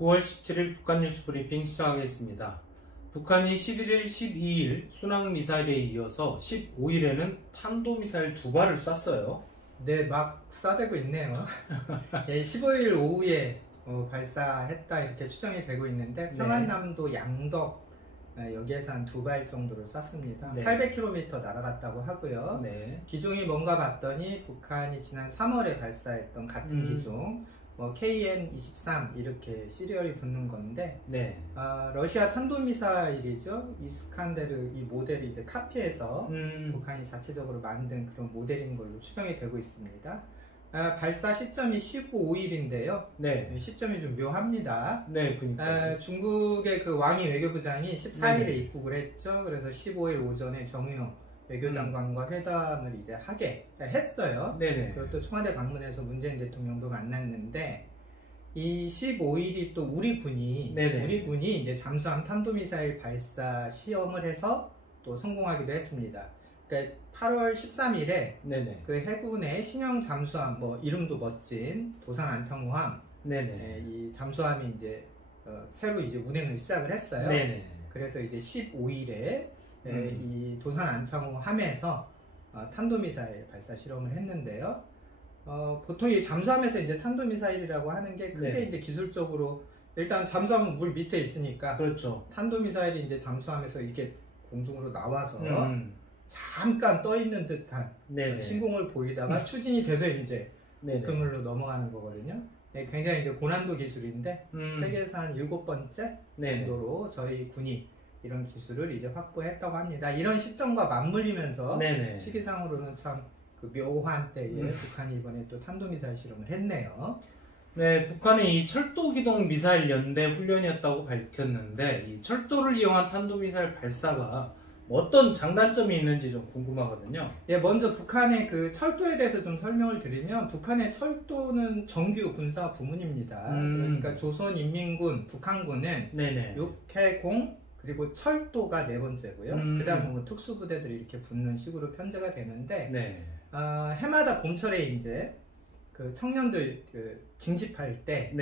9월 17일 북한 뉴스 브리핑 시작하겠습니다. 북한이 11일, 12일 순항미사일에 이어서 15일에는 탄도미사일 2발을 쐈어요. 네, 막 쏴대고 있네요. 15일 오후에 발사했다 이렇게 추정이 되고 있는데 평안남도 양덕 여기에서 한 2발 정도를 쐈습니다. 네. 800km 날아갔다고 하고요. 네. 기종이 뭔가 봤더니 북한이 지난 3월에 발사했던 같은 기종 KN-23 이렇게 시리얼이 붙는 건데 네. 러시아 탄도미사일이죠. 이스칸데르 이 모델이 이제 카피해서 북한이 자체적으로 만든 그런 모델인 걸로 추정이 되고 있습니다. 발사 시점이 15일인데요. 네. 시점이 좀 묘합니다. 네, 그러니까. 중국의 그 왕이 외교부장이 14일에 입국을 했죠. 그래서 15일 오전에 정의용 외교장관과 회담을 이제 하게 했어요. 네네. 그리고 또 청와대 방문해서 문재인 대통령도 만났는데 이 15일이 또 우리 군이 이제 잠수함 탄도미사일 발사 시험을 해서 또 성공하기도 했습니다. 그러니까 8월 13일에 그 해군의 신형 잠수함, 이름도 멋진 도산 안창호함, 이 잠수함이 이제 새로 이제 운행을 시작을 했어요. 그래서 이제 15일에 이 도산 안창호 함에서 탄도미사일 발사 실험을 했는데요. 보통 이 잠수함에서 이제 탄도미사일이라고 하는 게 크게 이제 기술적으로 일단 잠수함은 물 밑에 있으니까 그렇죠. 탄도미사일이 이제 잠수함에서 이렇게 공중으로 나와서 잠깐 떠 있는 듯한 신공을 보이다가 추진이 돼서 이제 그물로 넘어가는 거거든요. 굉장히 이제 고난도 기술인데 세계에서 한 7번째 정도로 저희 군이 이런 기술을 이제 확보했다고 합니다. 이런 시점과 맞물리면서 시기상으로는 참 그 묘한 때에 북한이 이번에 또 탄도미사일 실험을 했네요. 네, 북한의 이 철도 기동 미사일 연대 훈련이었다고 밝혔는데 이 철도를 이용한 탄도미사일 발사가 어떤 장단점이 있는지 좀 궁금하거든요. 먼저 북한의 그 철도에 대해서 좀 설명을 드리면 북한의 철도는 정규 군사 부문입니다. 그러니까 조선인민군, 북한군은 육해공 그리고 철도가 4번째고요. 그 다음 특수부대들이 이렇게 붙는 식으로 편제가 되는데 해마다 봄철에 이제 그 청년들 징집할 때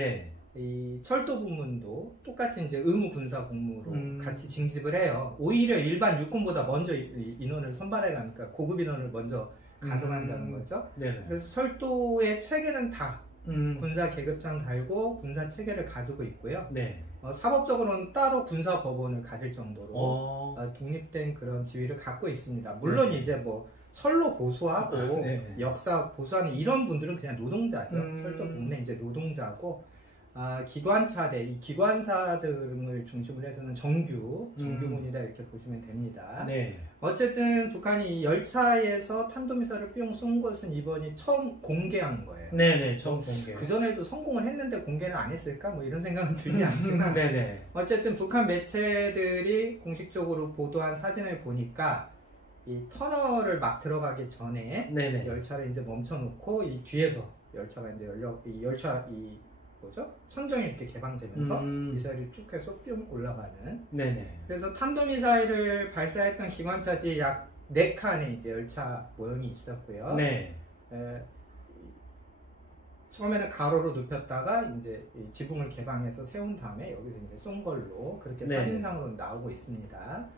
이 철도 부문도 똑같이 이제 의무 군사 복무로 같이 징집을 해요. 오히려 일반 육군보다 먼저 인원을 선발해 가니까 고급 인원을 먼저 가져간다는 거죠. 그래서 철도의 체계는 다 군사 계급장 달고 군사 체계를 가지고 있고요. 사법적으로는 따로 군사 법원을 가질 정도로 독립된 그런 지위를 갖고 있습니다. 물론 이제 철로 보수하고 역사 보수하는 이런 분들은 그냥 노동자죠. 철도 부문의 이제 노동자고 기관차대, 이 기관사들을 중심으로 해서는 정규군이다 이렇게 보시면 됩니다. 어쨌든 북한이 이 열차에서 탄도미사일을 뿅 쏜 것은 이번이 처음 공개한 거예요. 처음 공개. 그전에도 성공을 했는데 공개는 안 했을까? 이런 생각은 들지 않지만 어쨌든 북한 매체들이 공식적으로 보도한 사진을 보니까 이 터널을 막 들어가기 전에 열차를 이제 멈춰놓고 이 뒤에서 열차가 이제 천정이 이렇게 개방되면서 미사일이 쭉 해서 뿅 올라가는. 그래서 탄도미사일을 발사했던 기관차 뒤에 약 4칸의 이제 열차 모형이 있었고요. 처음에는 가로로 눕혔다가 이제 지붕을 개방해서 세운 다음에 여기서 이제 쏜 걸로 그렇게 사진상으로 나오고 있습니다.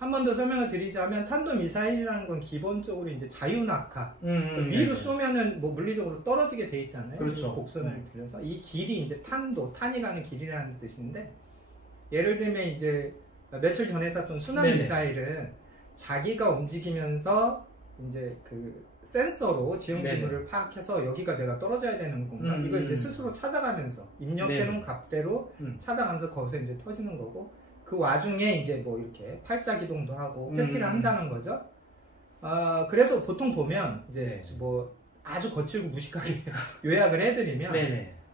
한 번 더 설명을 드리자면 탄도미사일이라는 건 기본적으로 이제 자유낙하 위로 쏘면은 물리적으로 떨어지게 돼 있잖아요. 그렇죠. 곡선을 들여서 이 길이 이제 탄이 가는 길이라는 뜻인데 예를 들면 이제 며칠 전에 쐈던 순항미사일은 자기가 움직이면서 이제 그 센서로 지형 지물을 파악해서 여기가 내가 떨어져야 되는 건가 이걸 이제 스스로 찾아가면서 입력해놓은 값대로 찾아가면서 거기서 이제 터지는 거고 그 와중에 이제 이렇게 팔자 기동도 하고 회피를 한다는 거죠. 그래서 보통 보면 이제 아주 거칠고 무식하게 요약을 해드리면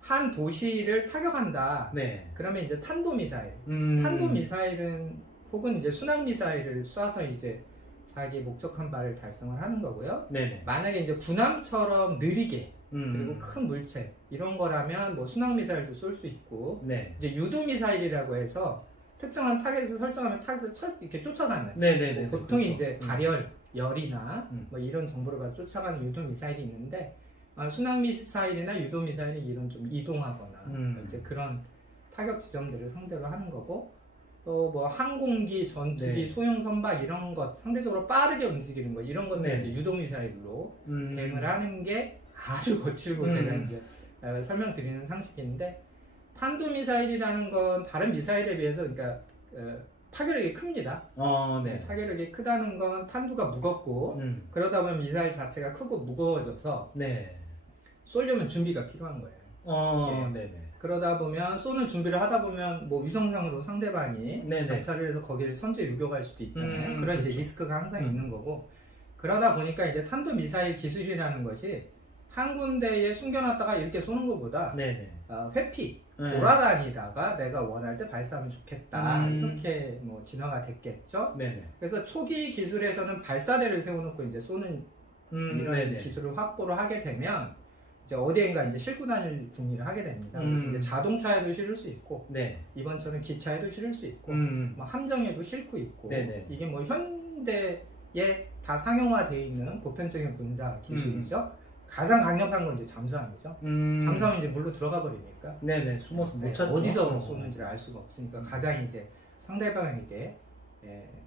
한 도시를 타격한다. 그러면 이제 탄도미사일. 탄도미사일은 혹은 이제 순항미사일을 쏴서 이제 자기 목적한 바를 달성을 하는 거고요. 만약에 이제 군함처럼 느리게 그리고 큰 물체 이런 거라면 순항미사일도 쏠 수 있고 이제 유도미사일이라고 해서 특정한 타겟에서 설정하면 타겟을 이렇게 쫓아가는 보통 그렇죠. 이제 발열, 열이나 이런 정보를 가지고 쫓아가는 유도 미사일이 있는데 순항 미사일이나 유도 미사일이 이런 좀 이동하거나 이제 그런 타격 지점들을 상대로 하는 거고, 또 뭐 항공기, 전투기, 소형 선박 이런 것 상대적으로 빠르게 움직이는 거 이런 것들 이제 유도 미사일로 대응을 하는 게 아주 거칠고 제가 이제 설명드리는 상식인데, 탄도 미사일이라는 건 다른 미사일에 비해서 그러니까 타격력이 큽니다. 타격력이 크다는 건 탄두가 무겁고 그러다 보면 미사일 자체가 크고 무거워져서 쏘려면 준비가 필요한 거예요. 그러다 보면 쏘는 준비를 하다 보면 뭐 위성상으로 상대방이 낙찰을 해서 거기를 선제 유격할 수도 있잖아요. 그런 이제 리스크가 항상 있는 거고, 그러다 보니까 이제 탄도 미사일 기술이라는 것이 한 군데에 숨겨놨다가 이렇게 쏘는 것보다 회피 돌아다니다가 내가 원할 때 발사하면 좋겠다 이렇게 뭐 진화가 됐겠죠. 그래서 초기 기술에서는 발사대를 세워놓고 이제 쏘는 이런 기술을 확보를 하게 되면 이제 어디엔가 이제 싣고 다닐 궁리를 하게 됩니다. 그래서 이제 자동차에도 실을 수 있고, 이번처럼 기차에도 실을 수 있고, 뭐 함정에도 싣고 있고, 이게 뭐 현대에 다 상용화되어 있는 보편적인 군사 기술이죠. 가장 강력한 건 이제 잠수함이죠. 잠수함은 이제 물로 들어가 버리니까, 숨어서 못 찾죠. 어디서 쏘는지를 알 수가 없으니까 가장 이제 상대방에게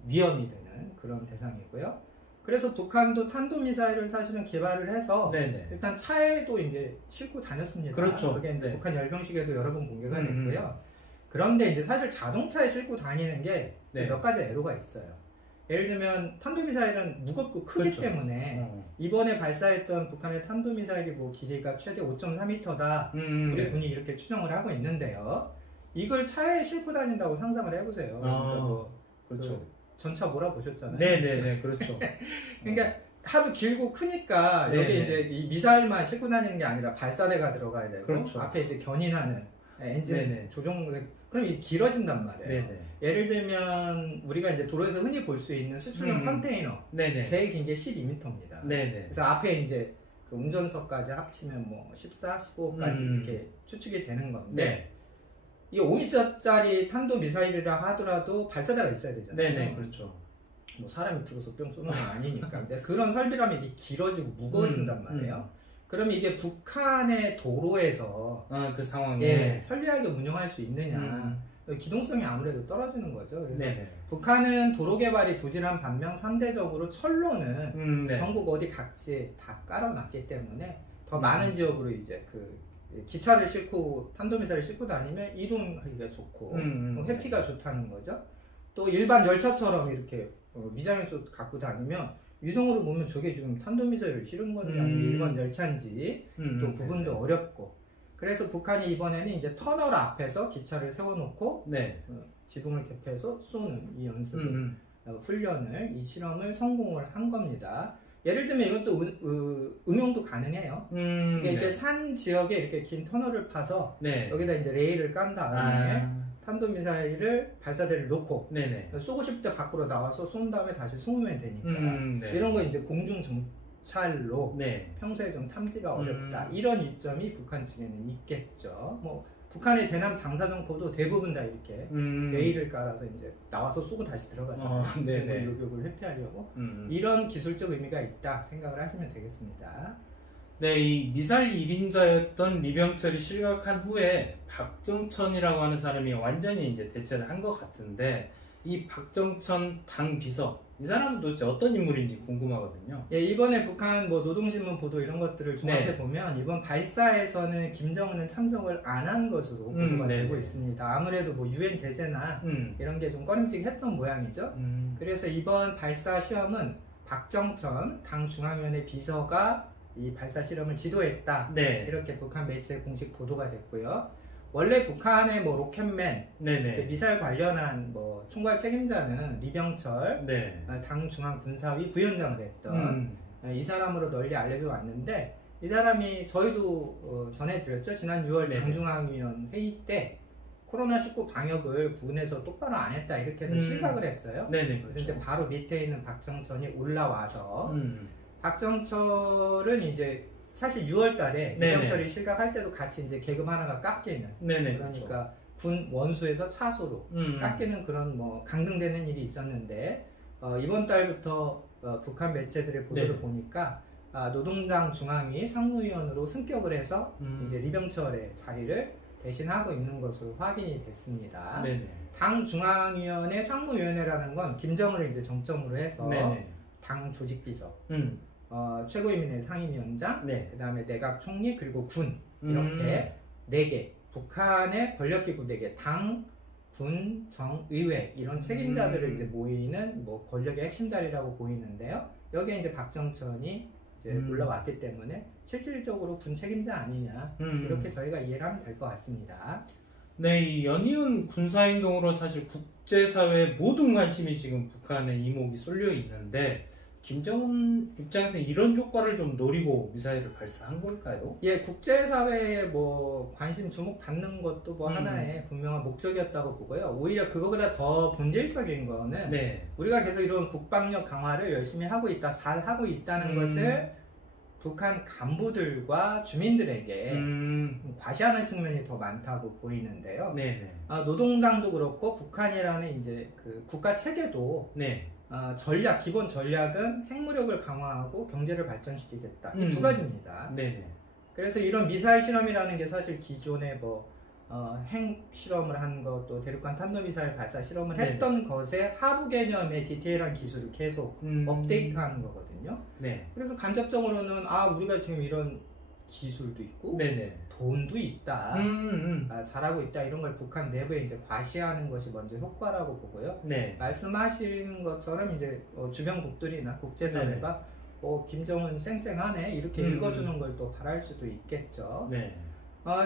위험이 되는 그런 대상이고요. 그래서 북한도 탄도미사일을 사실은 개발을 해서 일단 차에도 이제 싣고 다녔습니다. 그렇죠. 그게 이제 북한 열병식에도 여러 번 공개가 됐고요. 그런데 이제 사실 자동차에 싣고 다니는 게 몇 가지 애로가 있어요. 예를 들면 탄도미사일은 무겁고 크기 때문에 이번에 발사했던 북한의 탄도미사일이 뭐 길이가 최대 5.4m다 우리 군이 이렇게 추정을 하고 있는데요. 이걸 차에 싣고 다닌다고 상상을 해보세요. 그러니까 뭐 그렇죠. 전차 몰아보셨잖아요. 그렇죠. 그러니까 하도 길고 크니까 여기 이제 이 미사일만 싣고 다니는 게 아니라 발사대가 들어가야 되고, 앞에 이제 견인하는 엔진 조종, 그럼 이게 길어진단 말이에요. 예를 들면 우리가 이제 도로에서 흔히 볼 수 있는 수출용 컨테이너 제일 긴 게 12m입니다. 그래서 앞에 이제 그 운전석까지 합치면 뭐 14, 15까지 이렇게 추측이 되는 건데, 이게 5m짜리 탄도 미사일이라 하더라도 발사대가 있어야 되잖아요. 그렇죠. 뭐 사람이 들어서 뿅 쏘는 건 아니니까. 근데 그런 설비라면 이게 길어지고 무거워진단 말이에요. 그러면 이게 북한의 도로에서 그 상황에 편리하게 운영할 수 있느냐. 기동성이 아무래도 떨어지는 거죠. 그래서 북한은 도로 개발이 부진한 반면 상대적으로 철로는 전국 어디 각지에 다 깔아놨기 때문에 더 많은 지역으로 이제 그 기차를 싣고 탄도미사일을 싣고 다니면 이동하기가 좋고 회피가 좋다는 거죠. 또 일반 열차처럼 이렇게 위장에서 갖고 다니면 위성으로 보면 저게 지금 탄도미사일을 실은 건지 아니면 일반 열차인지 또 구분도 어렵고, 그래서 북한이 이번에는 이제 터널 앞에서 기차를 세워놓고 지붕을 개폐해서 쏘는 이 연습을 훈련을, 이 실험을 성공을 한 겁니다. 예를 들면 이것도 응용도 가능해요. 이게 산 지역에 이렇게 긴 터널을 파서 여기다 이제 레일을 깐 다음에 탄도미사일을 발사대를 놓고 쏘고 싶을 때 밖으로 나와서 쏜 다음에 다시 숨으면 되니까 이런 거 이제 공중 정찰로 평소에 좀 탐지가 어렵다, 이런 이점이 북한 측에는 있겠죠. 뭐 북한의 대남 장사정포도 대부분 다 이렇게 레일을 깔아서 이제 나와서 쏘고 다시 들어가죠. 요격을 회피하려고. 이런 기술적 의미가 있다 생각을 하시면 되겠습니다. 이 미사일 1인자였던 리병철이 실각한 후에 박정천이라고 하는 사람이 완전히 이제 대체를 한 것 같은데, 이 박정천 당 비서, 이 사람은 도대체 어떤 인물인지 궁금하거든요. 이번에 북한 뭐 노동신문 보도 이런 것들을 종합해 보면 이번 발사에서는 김정은은 참석을 안 한 것으로 보도가 되고 있습니다. 아무래도 뭐 유엔 제재나 이런 게 좀 꺼림직했던 모양이죠. 그래서 이번 발사 시험은 박정천 당 중앙위원회 비서가 이 발사 실험을 지도했다. 이렇게 북한 매체에 공식 보도가 됐고요. 원래 북한의 뭐 로켓맨, 미사일 관련한 뭐 총괄 책임자는 리병철 당 중앙군사위 부위원장을 했던 이 사람으로 널리 알려져 왔는데, 이 사람이 저희도 전해드렸죠. 지난 6월 당중앙위원 회의 때 코로나19 방역을 군에서 똑바로 안 했다 이렇게 해서 실각을 했어요. 그래서 이제 바로 밑에 있는 박정천이 올라와서 박정철은 이제 사실 6월 달에 리병철이 실각할 때도 같이 이제 계급 하나가 깎이는, 그러니까 군 원수에서 차수로 깎이는 그런 뭐 강등되는 일이 있었는데, 이번 달부터 북한 매체들의 보도를 보니까 노동당 중앙위 상무위원으로 승격을 해서 이제 리병철의 자리를 대신하고 있는 것으로 확인이 됐습니다. 네네. 당 중앙위원회 상무위원회라는 건 김정은을 이제 정점으로 해서 네네. 당 조직비서, 최고인민회 상임위원장, 네. 그 다음에 내각 총리 그리고 군 이렇게 4개 북한의 권력기구 4개 당, 군, 정, 의회 이런 책임자들을 이제 모이는 뭐 권력의 핵심 자리라고 보이는데요. 여기에 이제 박정천이 이제 올라왔기 때문에 실질적으로 군 책임자 아니냐 이렇게 저희가 이해를 하면 될 것 같습니다. 네, 이 연이은 군사행동으로 사실 국제사회의 모든 관심이 지금 북한의 이목이 쏠려 있는데 김정은 입장에서 이런 효과를 좀 노리고 미사일을 발사한 걸까요? 예, 국제사회에 뭐 관심 주목 받는 것도 뭐 하나의 분명한 목적이었다고 보고요. 오히려 그거보다 더 본질적인 거는 네. 우리가 계속 이런 국방력 강화를 열심히 하고 있다, 잘 하고 있다는 것을 북한 간부들과 주민들에게 과시하는 측면이 더 많다고 보이는데요. 네네. 노동당도 그렇고 북한이라는 이제 그 국가 체계도 네. 기본 전략은 핵무력을 강화하고 경제를 발전시키겠다. 이 2가지입니다. 네네. 그래서 이런 미사일 실험이라는 게 사실 기존에 핵 실험을 한 것, 또 대륙간 탄도미사일 발사 실험을 했던 것의 하부 개념의 디테일한 기술을 계속 업데이트하는 거거든요. 네. 그래서 간접적으로는 우리가 지금 이런 기술도 있고 네네. 돈도 있다, 잘하고 있다 이런 걸 북한 내부에 이제 과시하는 것이 먼저 효과라고 보고요. 네. 말씀하신 것처럼 이제 주변국들이나 국제사회가 김정은 쌩쌩하네 이렇게 읽어주는 걸 또 바랄 수도 있겠죠. 네.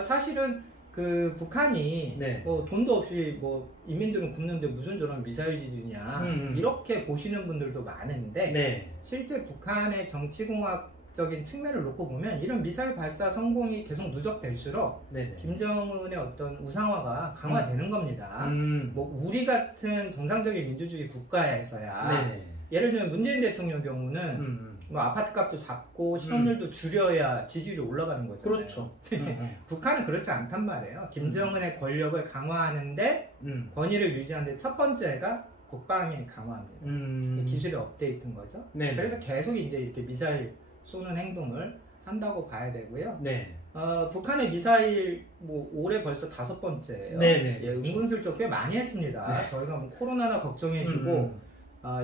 사실은 그 북한이 네. 돈도 없이 인민들은 굶는데 무슨 저런 미사일 지주냐 이렇게 보시는 분들도 많은데 네. 실제 북한의 정치공학적인 측면을 놓고 보면 이런 미사일 발사 성공이 계속 누적될수록 네네. 김정은의 어떤 우상화가 강화되는 겁니다. 우리 같은 정상적인 민주주의 국가에서야 네네. 예를 들면 문재인 대통령 경우는 아파트 값도 작고 실업률도 줄여야 지지율이 올라가는 거잖아요. 그렇죠. 북한은 그렇지 않단 말이에요. 김정은의 권력을 강화하는데 권위를 유지하는데 첫 번째가 국방의 강화입니다. 기술의 업데이트인 거죠. 네네. 그래서 계속 이제 이렇게 미사일 쏘는 행동을 한다고 봐야 되고요. 네. 북한의 미사일 올해 벌써 5번째예요. 네네. 예, 은근슬쩍 꽤 많이 했습니다. 네. 저희가 코로나나 걱정해주고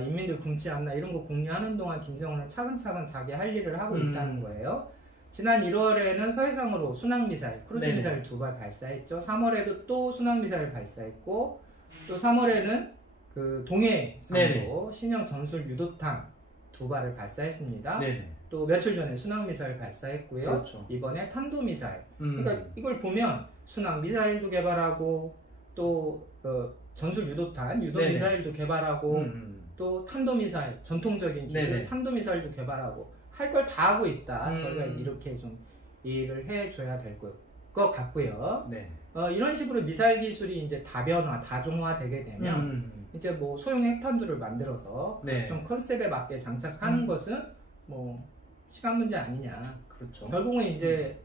인민들 굶지 않나 이런 거 궁리하는 동안 김정은은 차근차근 자기 할 일을 하고 있다는 거예요. 지난 1월에는 서해상으로 순항미사일, 크루즈미사일 2발 발사했죠. 3월에도 또 순항미사일 발사했고 또 3월에는 그 동해상으로 신형 전술 유도탄 2발을 발사했습니다. 네네. 또 며칠 전에 순항미사일 발사했고요. 그렇죠. 이번에 탄도미사일. 그러니까 이걸 보면 순항미사일도 개발하고 또 전술 유도탄, 유도미사일도 개발하고 또 탄도미사일, 전통적인 기술 네네. 탄도미사일도 개발하고 할 걸 다 하고 있다. 저희가 이렇게 좀 이해를 해줘야 될 것 같고요. 네. 이런 식으로 미사일 기술이 이제 다변화, 다종화 되게 되면 이제 소형 핵탄두를 만들어서 네. 좀 컨셉에 맞게 장착하는 것은 시간 문제 아니냐. 그렇죠. 결국은 이제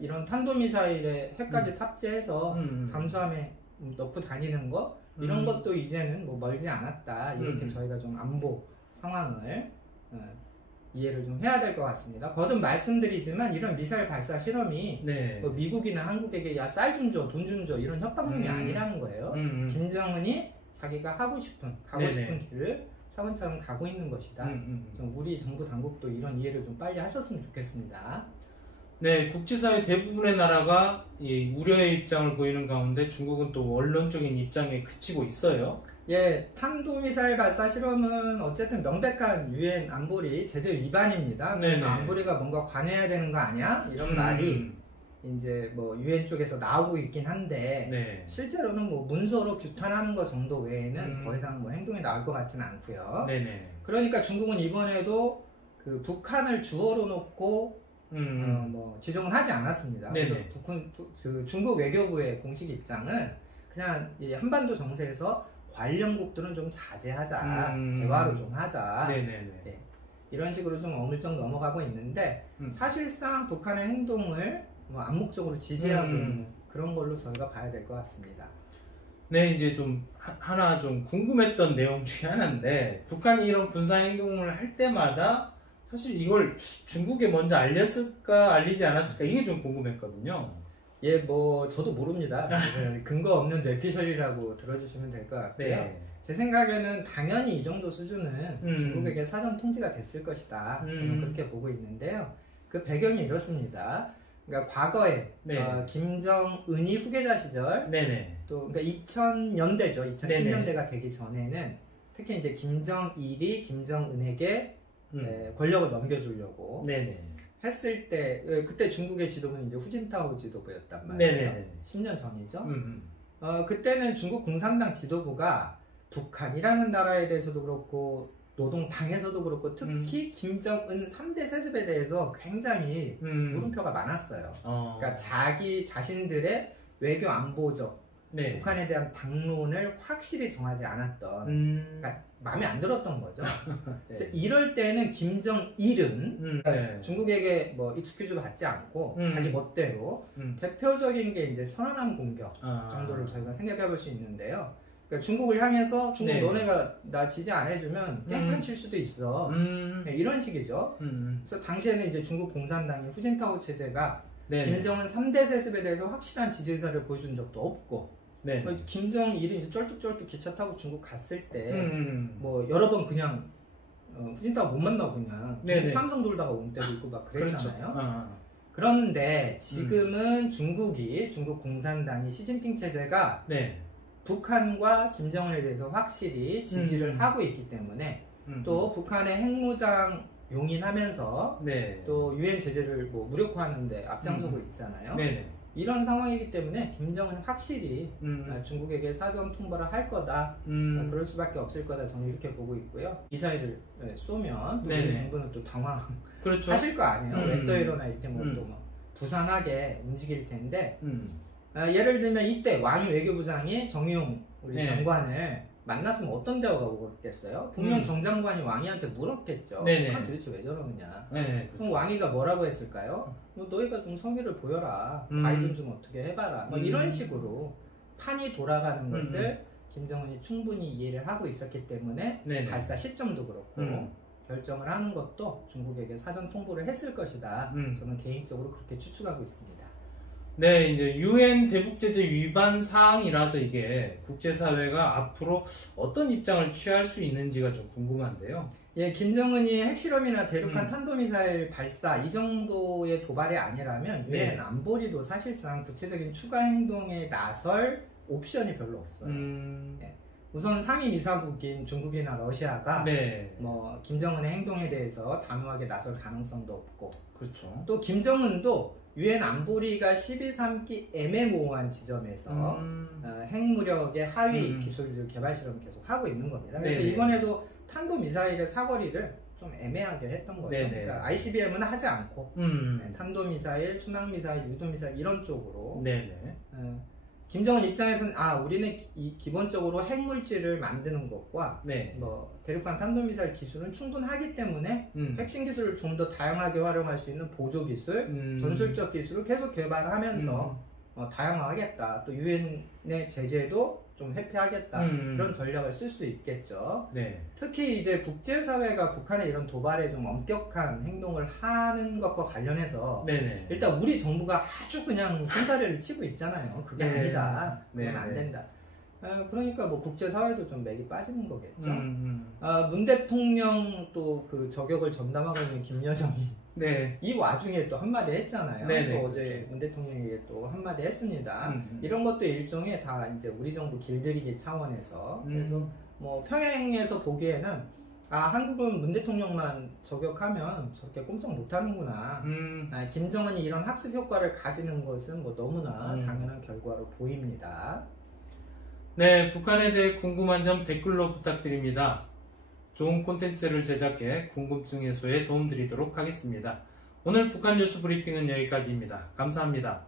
이런 탄도미사일에 핵까지 탑재해서 잠수함에 넣고 다니는 거 이런 것도 이제는 멀지 않았다. 이렇게 저희가 좀 안보 상황을 이해를 좀 해야 될 것 같습니다. 거듭 말씀드리지만 이런 미사일 발사 실험이 네. 미국이나 한국에게 야 쌀 좀 줘, 돈 좀 줘 이런 협박용이 아니라는 거예요. 김정은이 자기가 가고 싶은 길을 차근차근 가고 있는 것이다. 좀 우리 정부 당국도 이런 이해를 좀 빨리 하셨으면 좋겠습니다. 네, 국제사회 대부분의 나라가 이 우려의 입장을 보이는 가운데 중국은 또 원론적인 입장에 그치고 있어요. 예, 탄도미사일 발사 실험은 어쨌든 명백한 유엔 안보리 제재 위반입니다. 그래서 안보리가 뭔가 관여해야 되는 거 아니야? 이런 말이 이제 유엔 쪽에서 나오고 있긴 한데 네. 실제로는 문서로 규탄하는 것 정도 외에는 더 이상 행동이 나올 것 같지는 않고요. 네네. 그러니까 중국은 이번에도 그 북한을 주어로 놓고 지정은 하지 않았습니다. 그래서 중국 외교부의 공식 입장은 그냥 이 한반도 정세에서 관련국들은 좀 자제하자, 대화로 좀 하자. 네. 이런 식으로 좀 어물쩍 넘어가고 있는데 사실상 북한의 행동을 암묵적으로 지지하고 있는 그런 걸로 저희가 봐야 될 것 같습니다. 네, 이제 좀 하나 좀 궁금했던 내용 중에 하나인데 북한이 이런 군사 행동을 할 때마다 사실 이걸 중국에 먼저 알렸을까 알리지 않았을까 이게 좀 궁금했거든요. 예, 뭐 저도 모릅니다. 근거 없는 뇌피셜이라고 들어주시면 될 것 같고요. 네. 제 생각에는 당연히 이 정도 수준은 중국에게 사전 통지가 됐을 것이다. 저는 그렇게 보고 있는데요. 그 배경이 이렇습니다. 그러니까 과거에 김정은이 후계자 시절, 또 그러니까 2000년대죠. 2010년대가 되기 전에는 특히 이제 김정일이 김정은에게 권력을 넘겨주려고 했을 때, 그때 중국의 지도부는 이제 후진타오 지도부였단 말이에요. 10년 전이죠. 그때는 중국 공산당 지도부가 북한이라는 나라에 대해서도 그렇고 노동당에서도 그렇고 특히 김정은 3대 세습에 대해서 굉장히 물음표가 많았어요. 그러니까 자신들의 외교 안보적 북한에 대한 당론을 확실히 정하지 않았던, 그러니까 마음에 안 들었던 거죠. 이럴 때는 김정일은 중국에게 뭐 익스큐즈 받지 않고 자기 멋대로 대표적인 게 이제 선언함 공격 정도를 저희가 생각해 볼 수 있는데요. 그러니까 중국을 향해서 중국 너네가 나 지지 안 해주면 땡판 칠 수도 있어. 이런 식이죠. 그래서 당시에는 이제 중국 공산당이 후진타오 체제가 김정은 3대 세습에 대해서 확실한 지지 의사를 보여준 적도 없고, 김정일이 이제 쩔뚝쩔뚝 기차 타고 중국 갔을 때 뭐 여러 번 그냥 후진타오 못 만나고 그냥 삼성 돌다가 온 때도 있고 막 그랬잖아요. 그렇죠. 그런데 지금은 중국 공산당이 시진핑 체제가 북한과 김정은에 대해서 확실히 지지를 하고 있기 때문에 또 북한의 핵무장 용인하면서 또 유엔 제재를 뭐 무력화하는데 앞장서고 있잖아요. 이런 상황이기 때문에 김정은이 확실히 중국에게 사전 통보를 할 거다. 그럴 수밖에 없을 거다. 저는 이렇게 보고 있고요. 미사일을 쏘면 우리 정부는 또 당황하실 거 아니에요. 왜 또 이러나 이때 뭐 또 부산하게 움직일 텐데 예를 들면 이때 왕이 외교부장이 정의용 우리 장관을 만났으면 어떤 대화가 오겠어요? 분명 정 장관이 왕이한테 물었겠죠. 북한 도대체 왜 저러느냐. 그럼 왕이가 뭐라고 했을까요? 뭐 너희가 좀 성의를 보여라. 바이든 좀 어떻게 해봐라. 뭐 이런 식으로 판이 돌아가는 것을 김정은이 충분히 이해를 하고 있었기 때문에 발사 시점도 그렇고 결정을 하는 것도 중국에게 사전 통보를 했을 것이다. 저는 개인적으로 그렇게 추측하고 있습니다. 네, 이제 유엔 대북제재 위반 사항이라서 이게 국제사회가 앞으로 어떤 입장을 취할 수 있는지가 좀 궁금한데요. 예, 김정은이 핵실험이나 대륙간 탄도미사일 발사 이 정도의 도발이 아니라면 유엔 안보리도 사실상 구체적인 추가 행동에 나설 옵션이 별로 없어요. 우선 상임 이사국인 중국이나 러시아가 뭐 김정은의 행동에 대해서 단호하게 나설 가능성도 없고, 그렇죠. 또 김정은도 유엔 안보리가 12.3기 애매모호한 지점에서 핵무력의 하위 기술들 개발 실험 계속 하고 있는 겁니다. 그래서 이번에도 탄도미사일의 사거리를 좀 애매하게 했던 거죠. 그러니까 ICBM은 하지 않고 탄도미사일, 순항미사일, 유도미사일 이런 쪽으로 김정은 입장에서는 우리는 기본적으로 핵물질을 만드는 것과 뭐 대륙간 탄도미사일 기술은 충분하기 때문에 핵심 기술을 좀 더 다양하게 활용할 수 있는 보조 기술, 전술적 기술을 계속 개발하면서 다양화하겠다. 또 유엔의 제재도 좀 회피하겠다. 이런 전략을 쓸 수 있겠죠. 특히 이제 국제사회가 북한의 이런 도발에 좀 엄격한 행동을 하는 것과 관련해서 일단 우리 정부가 아주 그냥 손사래를 치고 있잖아요. 그게 아니다. 그건 안 된다. 그러니까 뭐 국제사회도 좀 맥이 빠지는 거겠죠. 문 대통령 또 그 저격을 전담하고 있는 김여정이 이 와중에 또 한마디 했잖아요. 또 어제 문 대통령에게 또 한마디 했습니다. 이런 것도 일종의 다 이제 우리 정부 길들이기 차원에서 그래서 뭐 평양에서 보기에는 한국은 문 대통령만 저격하면 저렇게 꼼짝 못하는구나. 김정은이 이런 학습 효과를 가지는 것은 뭐 너무나 당연한 결과로 보입니다. 네, 북한에 대해 궁금한 점 댓글로 부탁드립니다. 좋은 콘텐츠를 제작해 궁금증 해소에 도움드리도록 하겠습니다. 오늘 북한 뉴스 브리핑은 여기까지입니다. 감사합니다.